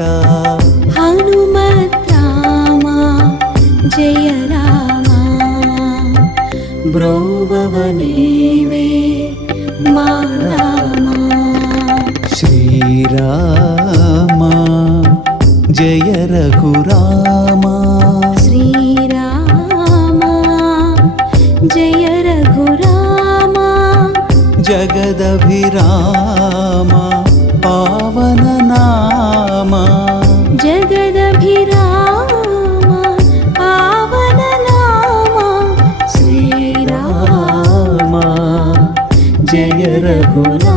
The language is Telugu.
వెంట హనుమత్ రామా జయ రామా బ్రోవవనేవే మా రామా శ్రీరామా జయ రఘురామా శ్రీరామా జయ రఘురామా జగదభిరామ పావన నామ జగదభిరామ పావన నామ శ్రీరామ జయ రఘురామ